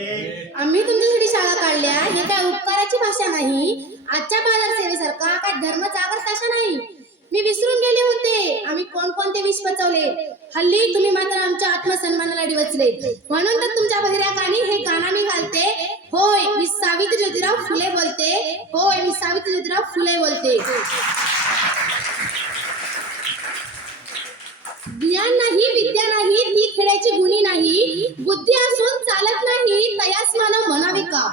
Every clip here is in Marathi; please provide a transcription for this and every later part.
आम्ही तुमच्यासाठी शाळा काढल्या हे काय उपकाराची भाषा नाही. आजच्या बाजार सेवेसारखा काय धर्मजागर तशा नाही. मी विसरून गेले होते आम्ही कोणकोणते विष पचवले. हल्ली तुम्ही मात्र आमच्या आत्मसन्मानाला डिवचले. म्हणून तर तुमच्या बहिऱ्या कानी हे गाणं मी घालते. होय मी सावित्री ज्योतिराव फुले बोलते. होय मी सावित्री ज्योतिराव फुले बोलते. ज्ञान नाही विद्या नाही ती खेळाची गुणी नाही. बुद्धी असून चालत नाही तयास मानव म्हणावे का.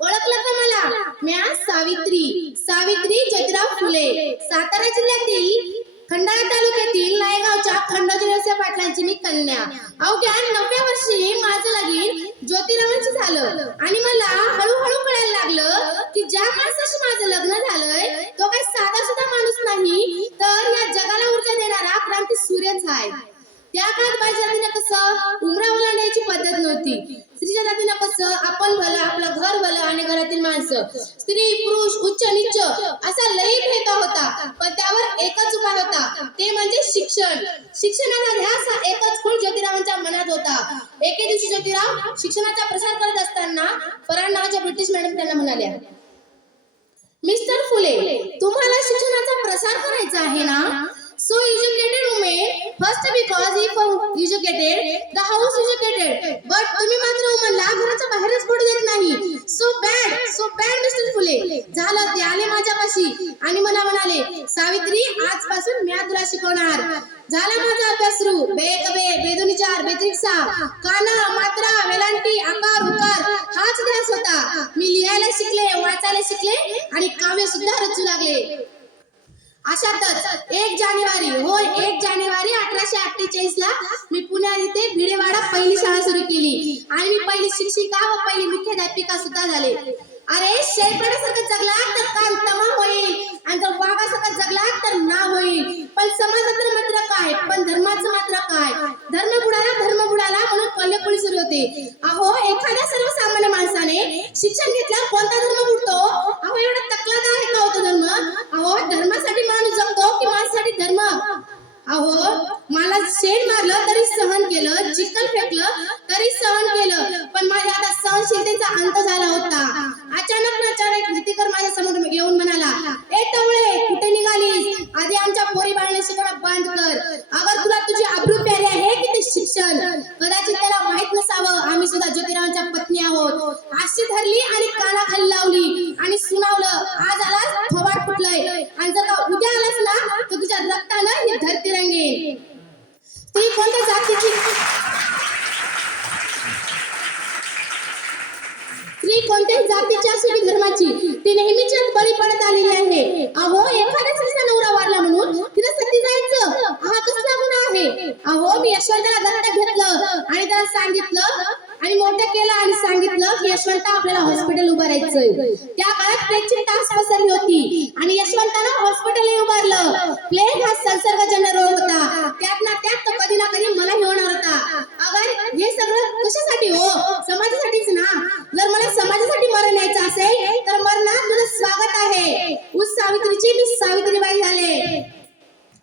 ओळखलं का मला म्या सावित्री सावित्री ज्योतिराव फुले. सातारा जिल्ह्यातील खंडाळा तालुक्यातील नायगावच्या खंडोजी वळसे पाटलांची मी कन्या. अवघ्या 9व्या वर्षी माझं लगीन ज्योतिरावांशी झालं आणि मला हळूहळू कळायला लागलं की ज्या माणसाशी माझं लग्न झालंय तो काही साधा सुद्धा माणूस नाही तर या जगाला ऊर्जा देणारा क्रांती सूर्यच आहे. त्या काळात बाई जातीनं कसं उमरा ओलांडायची पद्धत नव्हती. स्त्रीच्या जातीनं कसं आपण भलं आपलं घर भलं आणि घरातील माणसं स्त्री पुरुष उच्च नीच असा लई भेदभाव होता. पण त्यावर एकच उपाय होता ते म्हणजे शिक्षण. शिक्षणाचा ध्यास हा एकच खूण ज्योतिरावांच्या मनात होता. एके दिवशी ज्योतिराव शिक्षणाचा प्रसार करत असताना फराड नावाच्या ब्रिटिश मॅडम त्यांना म्हणाल्या, मिस्टर फुले तुम्हाला शिक्षणाचा प्रसार करायचा आहे ना. So educated women first because if educated the house educated but तुम्ही मात्र वुमनला घराच्या बाहेरच पडू देत नाही. so bad Mr. फुले. झालं ते आले माझ्यापाशी आणि मला म्हणाले सावित्री आजपासून मी तुला शिकवणार. झाला माझा अभ्यास सुरू. बे कबे बेदोनी चार बेत्रिक्सा काना मात्रा वेलांटी आकार उकार हाच ध्यास होता. मी लिहायला शिकले वाचायला शिकले आणि काव्य सुद्धा रचू लागले. अशातच 1 जानेवारी 1848 ला मी पुण्यात इथे भिडेवाडा पहिली शाळा सुरू केली आणि मी पहिली शिक्षिका व पहिली मुख्याध्यापिका सुद्धा झाले. अरे शेळपाण्यासारखं जगला तर कान तमा होईल आणि जर वाघासारखं जगला तर ना होईल. पण समाजाचं मात्र काय पण धर्माचं मात्र काय. धर्म बुडाला म्हणून कोल्हेपुळी सुरू होते. अहो एखाद्या सर्वसामान्य माणसाने शिक्षण घेतल्यावर कोणता धर्म बुडतो. अहो एवढा तकलाद आहे का होतो धर्म. अहो धर्मासाठी माणूस जगतो की माणसासाठी धर्म. अहो मला शेण मारलं तरी सहन केलं चिखल फेकलं तरी सहन केलं पण माझ्या आता सहनशीलतेचा अंत झाला होता. अचानक भीतीकर माझ्या समोर येऊन म्हणाला, ए टवळे कुठे निघालीस. आधी आमच्या पोरी बाळांना शिकवणं बंद कर. अगर तुला तुझी आबरू प्यारी आहे की ते शिक्षण. कदाचित त्याला माहित नसावं आम्ही सुद्धा ज्योतिरावांच्या पत्नी आहोत. आशी धरली आणि कानाखाली लावली आणि सुनावलं. आज आलास थोबाड फुटलंय आणि जर का उद्या आलास ना तर तुझ्या रक्तानं ही धरती रंगेल. ती कोणत्या जातीची स्त्री कोणत्याही जातीची असो की धर्माची ती नेहमीच बळी पडत आलेली आहे. अहो एखाद्या स्त्रीचा नवरा वारला म्हणून तिला सती जायचं हा कसला गुन्हा आहे. अहो मी यशवंताला दत्तक घेतलं आणि त्याला सांगितलं आणि मोठं केलं आणि सांगितलं की यशवंत आपल्याला हॉस्पिटल उभारायचंय. त्या काळात प्लेगची टास पसरली होती आणि यशवंतानं हॉस्पिटल उभारलं. प्लेग हा संसर्गजन्य रोग होता. त्यात ना त्यात तो कधी ना कधी मला होणार होता. अगर हे सगळं कशासाठी हो समाजासाठीच ना. जर मला समाजासाठी मरण यायचं असेल तर मरणात तुझं स्वागत आहे. उस सावित्रीची मी सावित्रीबाई झाले.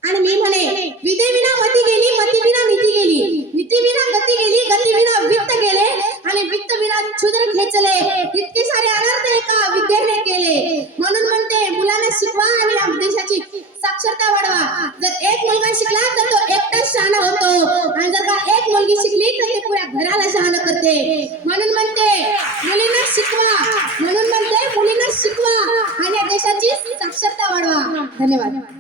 आणि मी म्हणे विद्येविना मती गेली मतीविना नीती गेली नीतीविना गती गेली गतीविना वित्त गेले आणि वित्त विना क्षुद्र खेचले. इतके सारे अनर्थ एका विद्येने केले. म्हणून म्हणते मुलांना शिकवा आणि देशाची साक्षरता वाढवा. जर एक मुलगा शिकला तर तो एकटाच शहाणा होतो आणि जर का एक मुलगी शिकली तर ते पुऱ्या घराला शहाणा करते. म्हणून म्हणते मुलींना शिकवा आणि देशाची साक्षरता वाढवा. धन्यवाद.